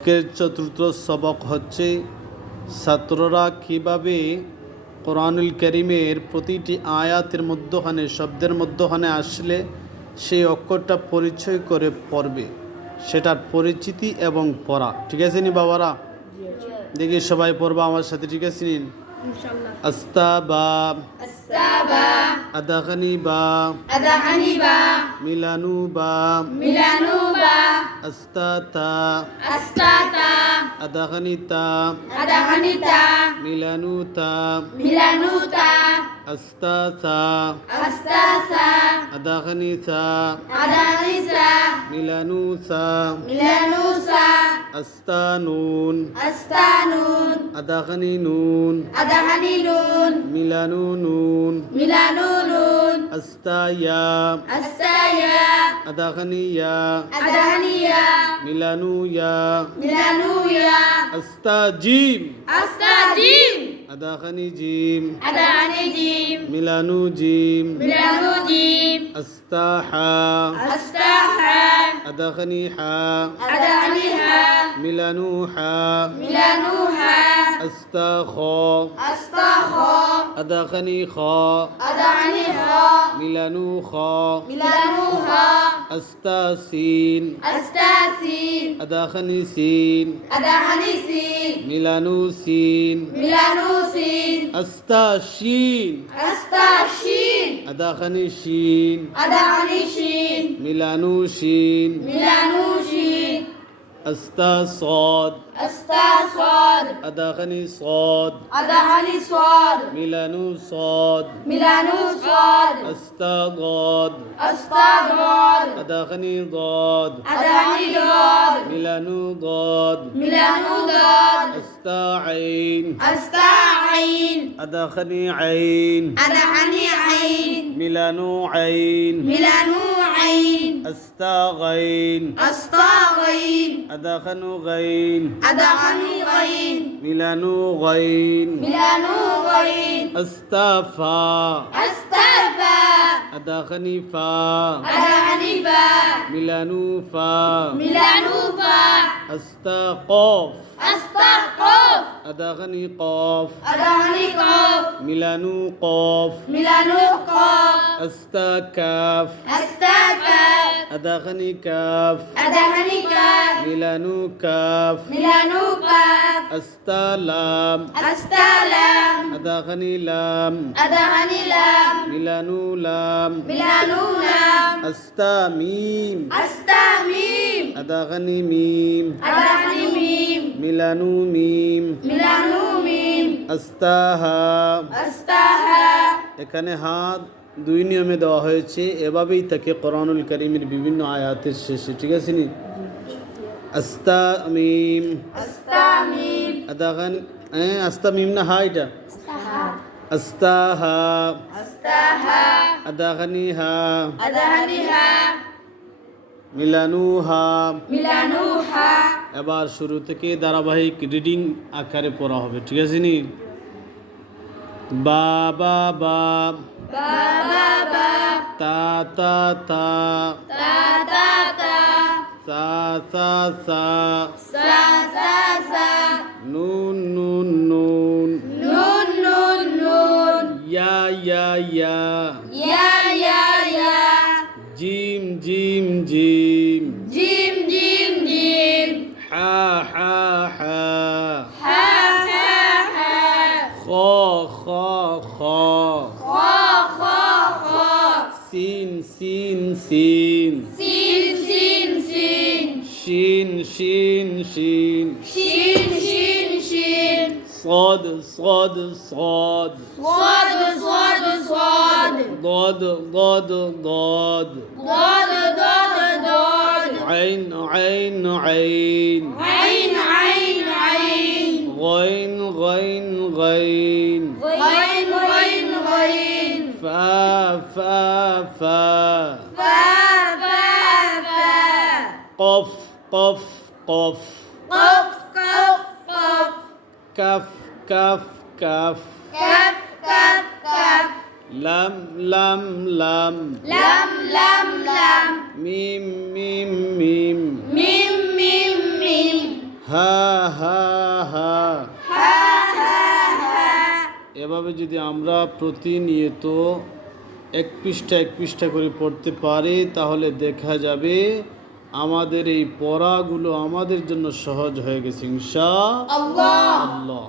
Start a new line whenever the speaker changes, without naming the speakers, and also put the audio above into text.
আজকের চতুর্থ সবক হচ্ছে? ছাত্ররা কীভাবে কোরআনুল করিমের প্রতিটি আয়াতের মধ্যখানে শব্দের মধ্যখানে আসলে সেই অক্ষরটা পরিচয় করে পড়বে? সেটার পরিচিতি এবং পড়া। ঠিক আছে নি বাবারা? দেখি সবাই পড়বা আমার সাথে ঠিক আছে নিন আস্তাবা। আদাখানি বা
আদাহানিবা
মিলানু বা
মিলানুবা।
আস্তাতা।
আস্তাতা।
আদাখানিতা।
আদাহানিতা
মিলানুতা।
মিলানুতা।
أستاسا
أستاسا
أدغنسا
أدغنسا
ميلانوسا
ميلانوسا
أستانون
أستانون
أدغنينون
أدغنينون
ميلانونون
ميلانونون
أستايا
أستايا
أدغنيا
أدغنيا
ميلانويا
ميلانويا
أستاجيم
أستاجيم
أداخني جيم.
أداخني جيم.
ميلانو جيم.
ميلانو جيم.
أستاحا
أستاحا
أداخني حا.
أداخني حا.
ميلانو حا.
ميلانو حا.
أستاخو.
أستاخو.
আস্তাজিম
আস্তাজিম
আদাখানি জিম
আদাহানিজিম
মিলানু জিম
মিলানুজিম
আস্তাহা
আস্তাহা
আদাখানি হা আদাহানিহা মিলানু হা মিলানুহা আস্তাখ আস্তাহ আদাখানি খ
আদাহানিহা
মিলানু খ মিলানুহা আস্তাসিন আস্তাসিন
আদাখানি সিন।
أستا صاد
أستا صاد
أدخني صاد
أدخني صاد
ميلانو صاد
ميلانو صاد
أستا ضاد
أستا ضاد
أدخني ضاد
أدخني ضاد
ميلانو ضاد
ميلانو ضاد
أستا عين
أستا عين
أدخني عين
أدخني عين
ميلانو عين
ميلانو আইন
মিলানু আইন আস্তাগাইন।
আস্তাগীন
আদাখানু গাইন
আদাহানি গাইন
মিলানু গাইন
মিলানু গাইন
আস্তাফা।
আস্তাফা।
আদাখানি ফা
আদাহানিফা
মিলানু ফা
মিলানুফা।
আস্তাকফ।
أستقف
أدغني قاف.
أدغني قاف.
ميلانو قاف.
ميلانو قاف.
أستكاف
أستكاف
أدغني كاف.
أدغني كاف.
ميلانو كاف.
ميلانو كاف.
أستلام
أستلام
أدغني لام.
أدغني لام.
ميلانو لام.
ميلانو لام.
أستاميم
أستميم
أدغني ميم.
أدغني ميم.
মিলানু মিম
মিলানু মিম
আস্তাহা।
আস্তাহা।
এখানে হাত দুই নিয়মে দেওয়া হয়েছে। এভাবেই থাকে কোরআনুল করিমের বিভিন্ন আয়াতের শেষে ঠিক আছে নি? আস্তা মিম
আস্তামিম।
আদাখান হ্যাঁ আস্তা মিম না হা এটা? আস্তাহা।
আস্তাহা।
আদাখানি হা
আদাহানিহা
মিলানুহা।
মিলানুহা।
এবার শুরু থেকে ধারাবাহিক রিডিং আকারে পড়া হবে ঠিক আছে নি? বাবা বা। তা তা তা। সা সা সা।
সা সা সা।
নুন নুন নুন।
নুন নুন নুন।
ইয়া ইয়া ইয়া।
ইয়া
সিন সিন সিন
সিন সিন সিন
শিন শিন শিন
শিন শিন শিন
صاد صاد صاد
صاد صاد صاد
ضاد ضاد ضاد
ضاد ضاد ضاد
عين عين عين
عين عين عين
غين غين غين
غين غين غين
فا فا فا
فا فا فا
قف قف قف
قف قف قف
كف كف كف
كف كف كف
لم لم لم
لم لم لم
ميم ميم ميم
ميم ميم ميم
হা হা হা এভাবে যদি আমরা প্রতিনিয়ত এক পৃষ্ঠা এক পৃষ্ঠা করে পড়তে পারে তাহলে দেখা যাবে আমাদের এই পড়াগুলো আমাদের জন্য সহজ হয়ে গেছে ইনশা
আল্লাহ।